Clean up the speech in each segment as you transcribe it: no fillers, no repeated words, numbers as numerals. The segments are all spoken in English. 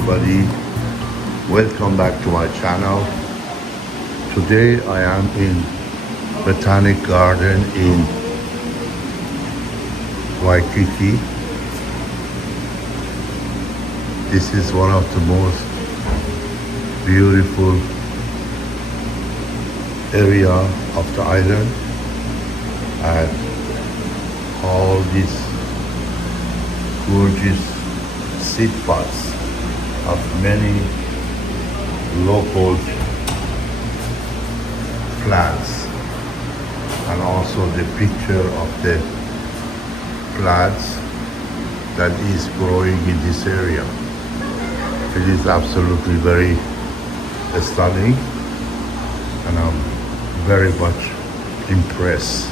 everybody, welcome back to my channel. Today I am in Botanic Garden in Waikiki. This is one of the most beautiful area of the island, and all these gorgeous seed pods of many local plants, and also the picture of the plants that is growing in this area. It is absolutely very stunning, and I'm very much impressed.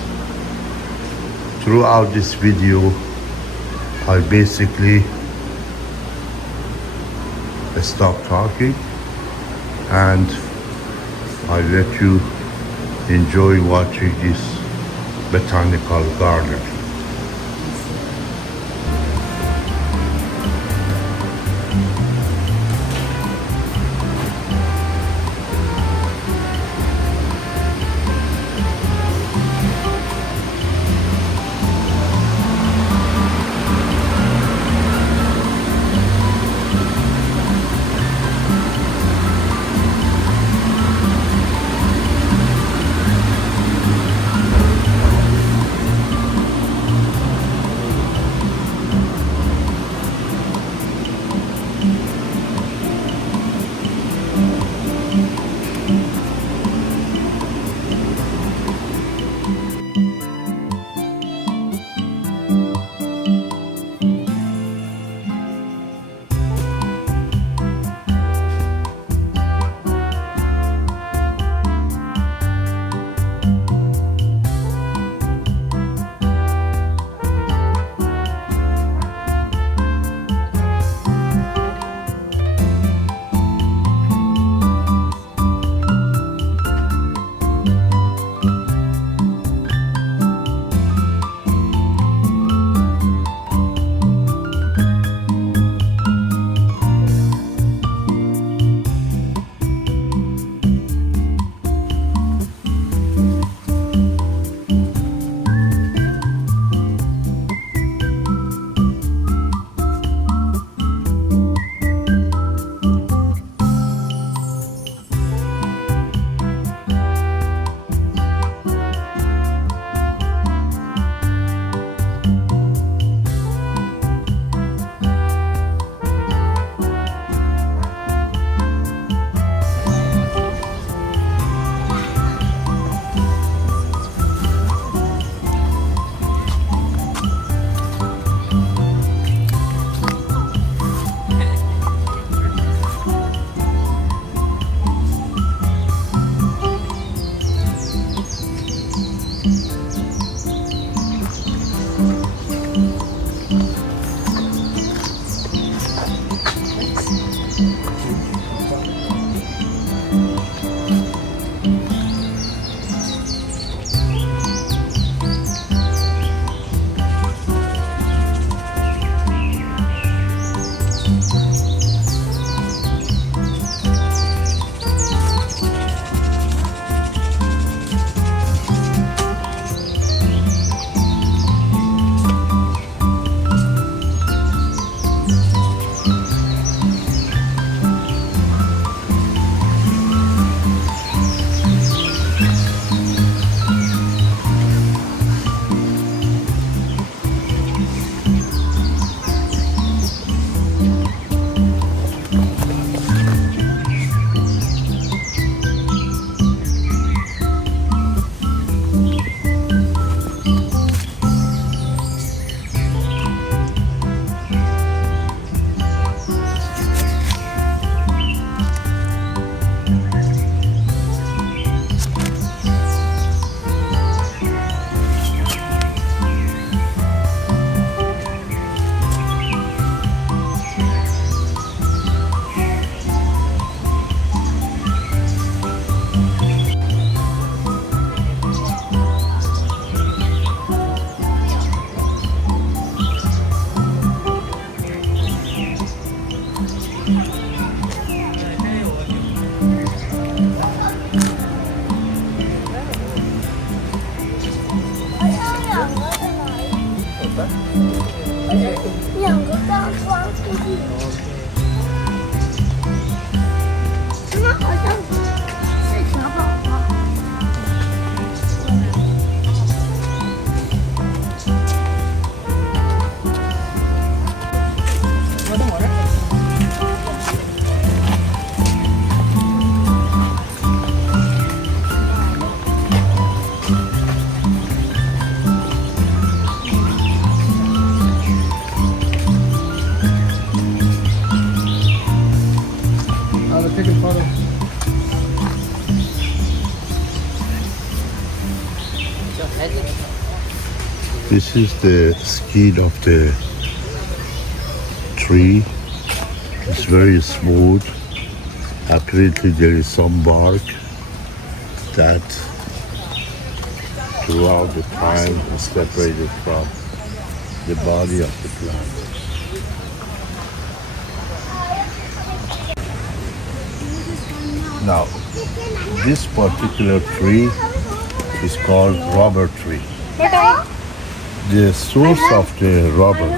Throughout this video, I basically stop talking and I let you enjoy watching this botanical garden. 两个刚装出去，它好像是小宝宝。This is the skin of the tree. It's very smooth. Apparently there is some bark that throughout the time is separated from the body of the plant. Now, this particular tree is called rubber tree. The source of the rubber,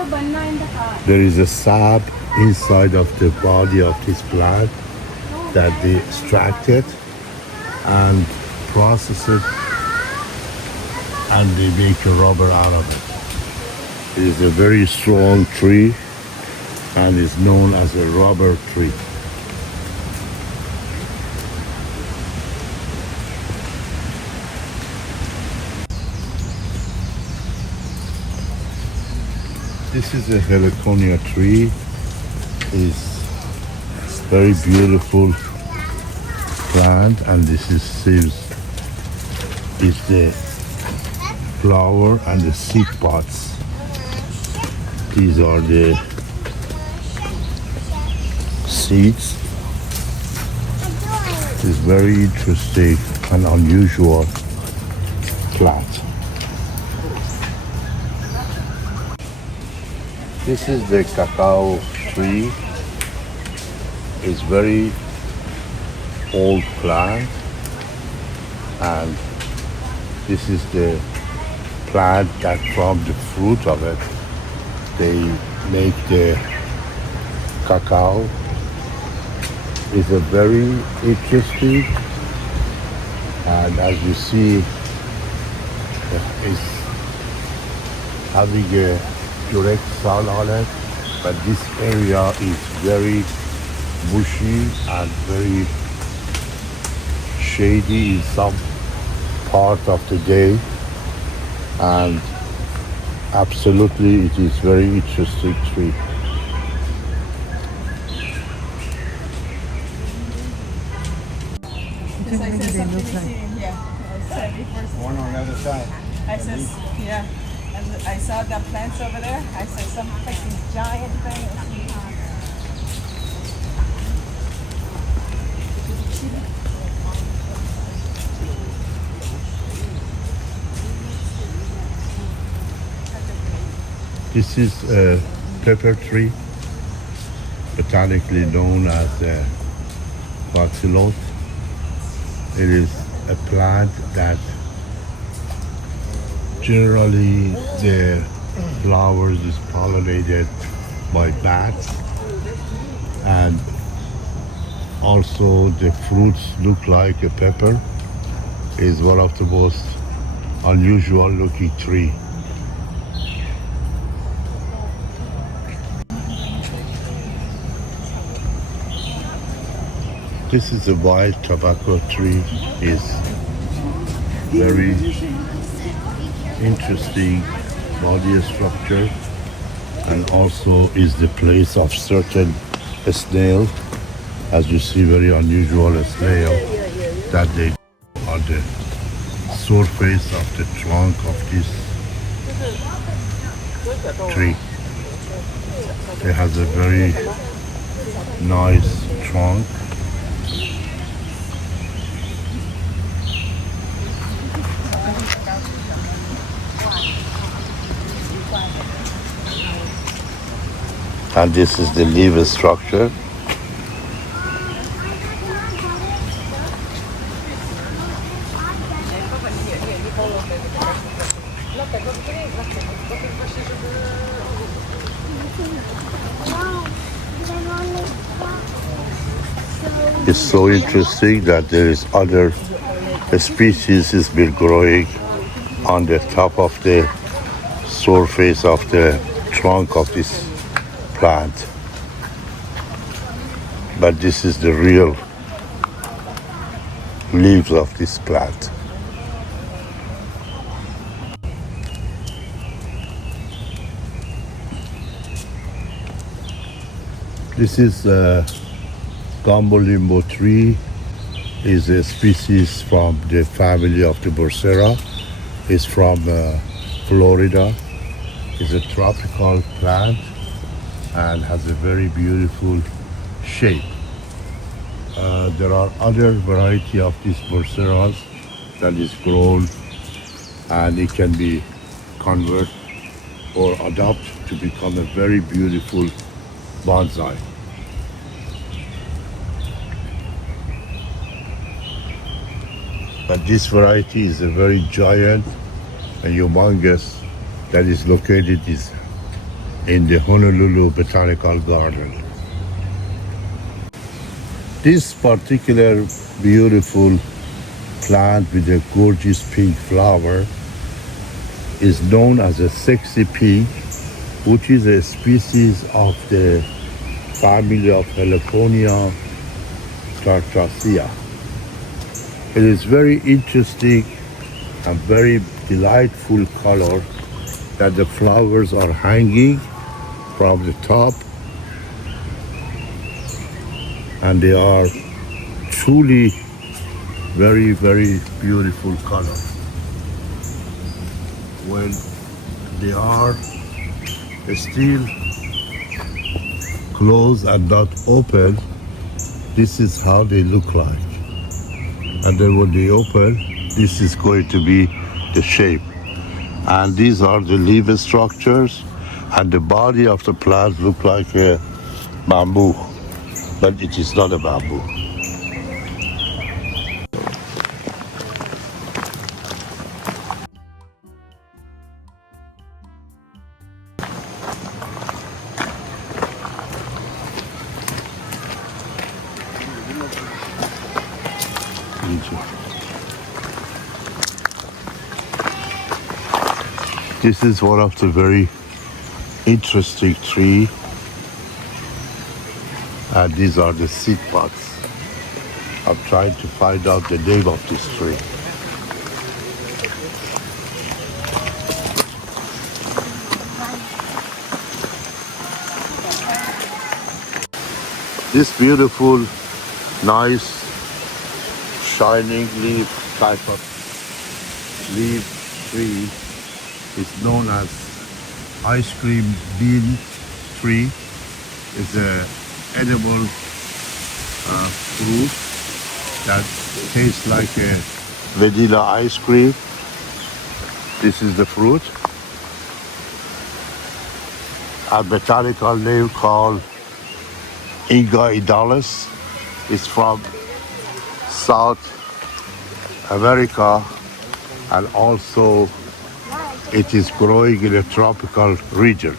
there is a sap inside of the body of this plant that they extract it and process it, and they make a rubber out of it. It is a very strong tree and is known as a rubber tree. This is a heliconia tree. It's very beautiful plant, and this is the flower and the seed pods. These are the seeds. It's very interesting and unusual plant. This is the cacao tree. It's very old plant, and this is the plant that from the fruit of it they make the cacao. It's a very interesting, and as you see, it's having a direct sun on it, but this area is very bushy and very shady in some part of the day, and absolutely it is very interesting tree. One on the other side. I said, yeah. And I saw the plants over there. I said, some freaking giant thing. This is a pepper tree, botanically known as a foxylot. It is a plant that generally the flowers is pollinated by bats, and also the fruits look like a pepper. Is one of the most unusual looking tree. This is a wild tobacco tree. Is very interesting body structure, and also is the place of certain snail. As you see, very unusual snail that they on the surface of the trunk of this tree. It has a very nice trunk. And this is the leaf structure. It's so interesting that there is other species is been growing on the top of the surface of the trunk of this plant. But this is the real leaves of this plant. This is Gombo limbo tree. Is a species from the family of the Bursera. It's from Florida. It's a tropical plant and has a very beautiful shape. There are other variety of these Burseras that is grown and it can be converted or adopted to become a very beautiful bonsai. But this variety is a very giant and humongous that is located in the Honolulu Botanical Garden. This particular beautiful plant with a gorgeous pink flower is known as a sexy pink, which is a species of the family of Heliconia tartacea. It is very interesting and very delightful color that the flowers are hanging from the top, and they are truly very, very beautiful color. When they are still closed and not open, this is how they look like. And then when they open, this is going to be the shape. And these are the leaf structures, and the body of the plant look like a bamboo, but it is not a bamboo. This is one of the very interesting tree, and these are the seed pods. I'm trying to find out the name of this tree. This beautiful, nice, shining leaf type of leaf tree is known as ice cream bean tree. It's a edible fruit that tastes like a vanilla ice cream. This is the fruit. A botanical name called Inga idalis. It's from South America, and also it is growing in a tropical region.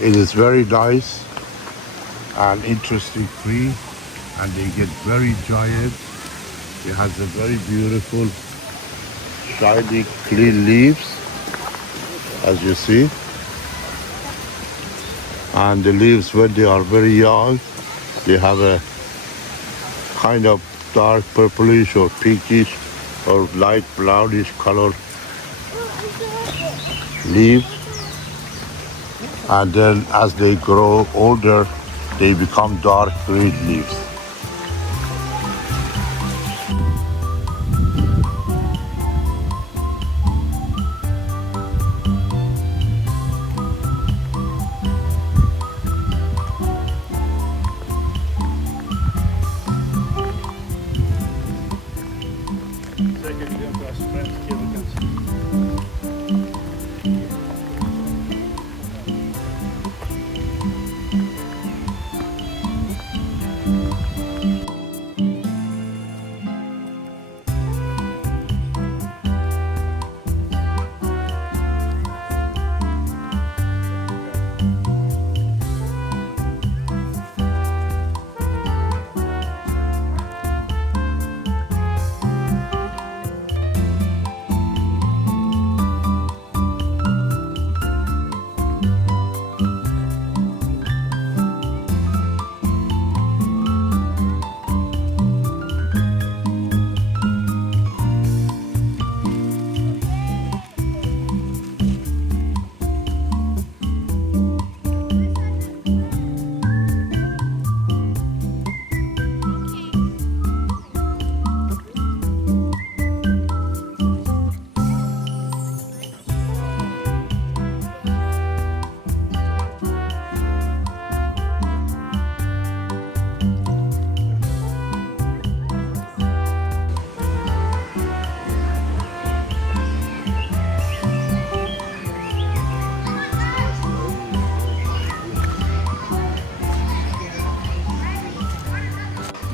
It is very nice and interesting tree, and they get very giant. It has a very beautiful, shiny, clean leaves, as you see. And the leaves, when they are very young, they have a kind of dark purplish or pinkish or light brownish color leaves, and then as they grow older, they become dark green leaves.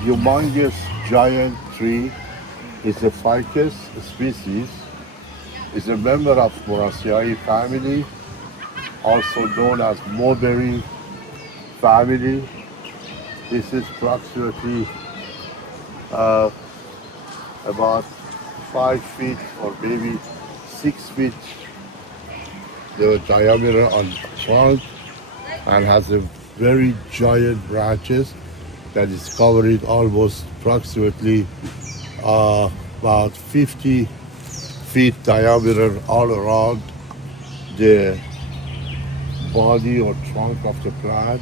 humongous giant tree. It's a ficus species. It's a member of Moraceae family, also known as mulberry family. This is approximately about 5 feet or maybe 6 feet the diameter on trunk, and has a very giant branches that is covering almost approximately about 50 feet diameter all around the body or trunk of the plant,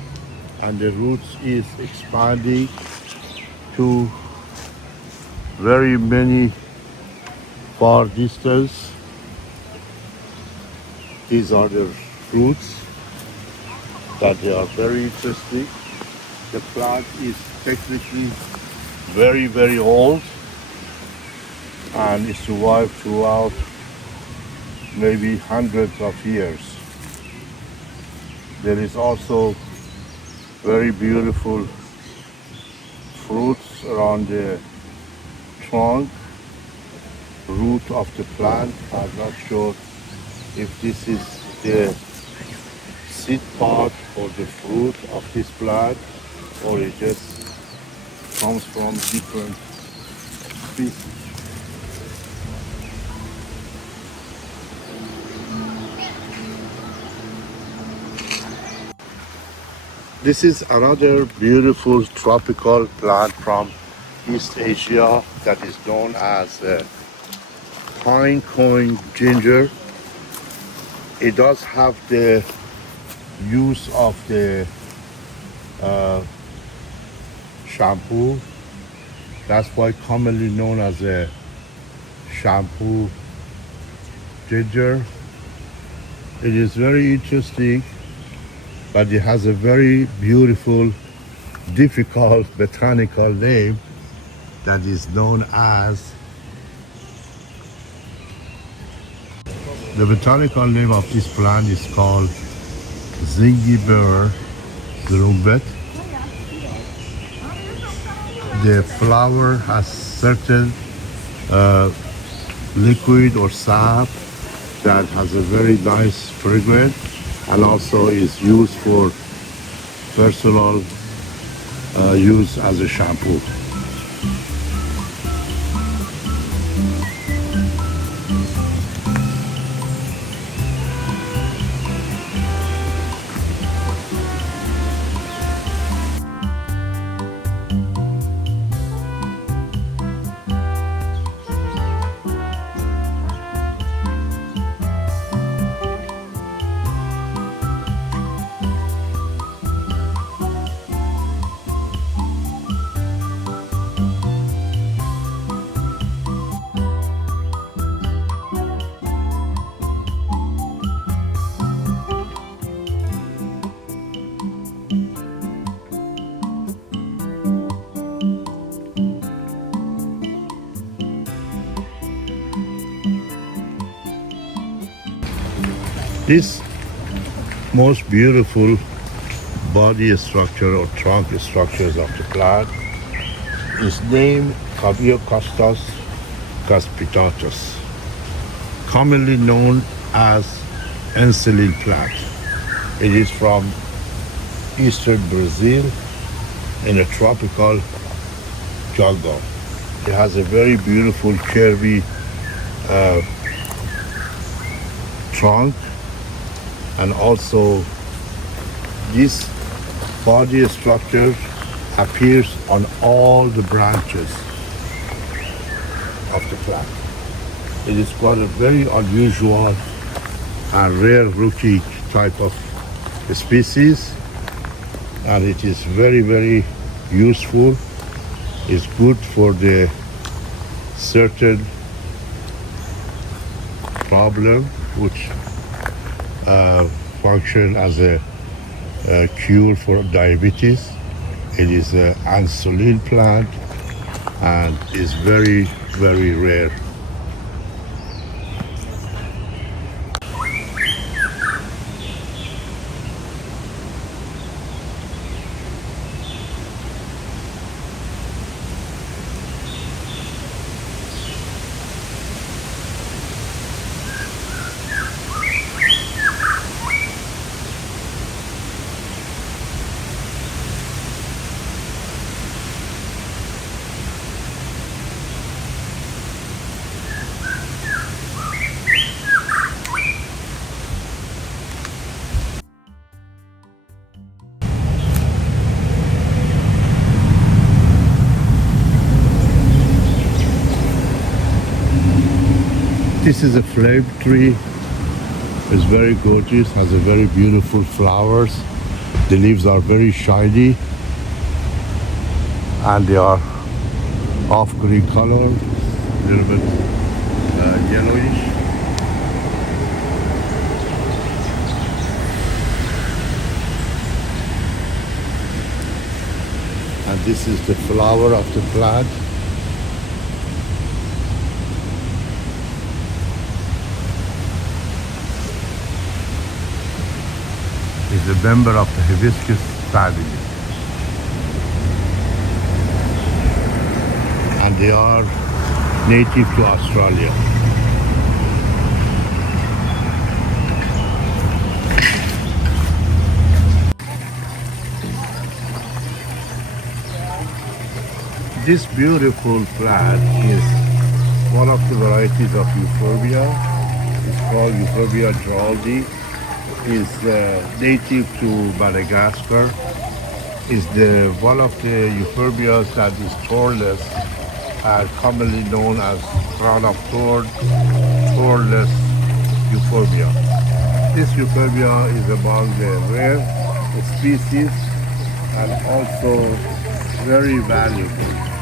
and the roots is expanding to very many far distance. These are the roots that they are very interesting. The plant is technically very, very old, and it survived throughout maybe hundreds of years. There is also very beautiful fruits around the trunk, root of the plant. I'm not sure if this is the seed pod or the fruit of this plant, or it just comes from different species. This is another beautiful tropical plant from East Asia that is known as pine cone ginger. It does have the use of the shampoo. That's why commonly known as a shampoo ginger. It is very interesting, but it has a very beautiful, difficult botanical name that is known as, the botanical name of this plant is called Zingiber grumbet. The flower has certain liquid or sap that has a very nice fragrance, and also is used for personal use as a shampoo. This most beautiful body structure or trunk structures of the plant is named Cabiocostus caspitatus, commonly known as ensilin plant. It is from eastern Brazil in a tropical jungle. It has a very beautiful curvy trunk, and also this body structure appears on all the branches of the plant. It is quite a very unusual and rare rookie type of species, and it is very, very useful. It's good for the certain problem which function as a cure for diabetes. It is an insulin plant and is very, very rare. This is a flame tree. It's very gorgeous, has a very beautiful flowers. The leaves are very shiny and they are off green color, a little bit yellowish. And this is the flower of the plant. Is a member of the hibiscus family. And they are native to Australia. This beautiful plant is one of the varieties of euphorbia. It's called Euphorbia geraldi. Is native to Madagascar. Is the one of the euphorbias that is thornless, commonly known as crown of thorn, thornless euphorbia. This euphorbia is among the rare species and also very valuable.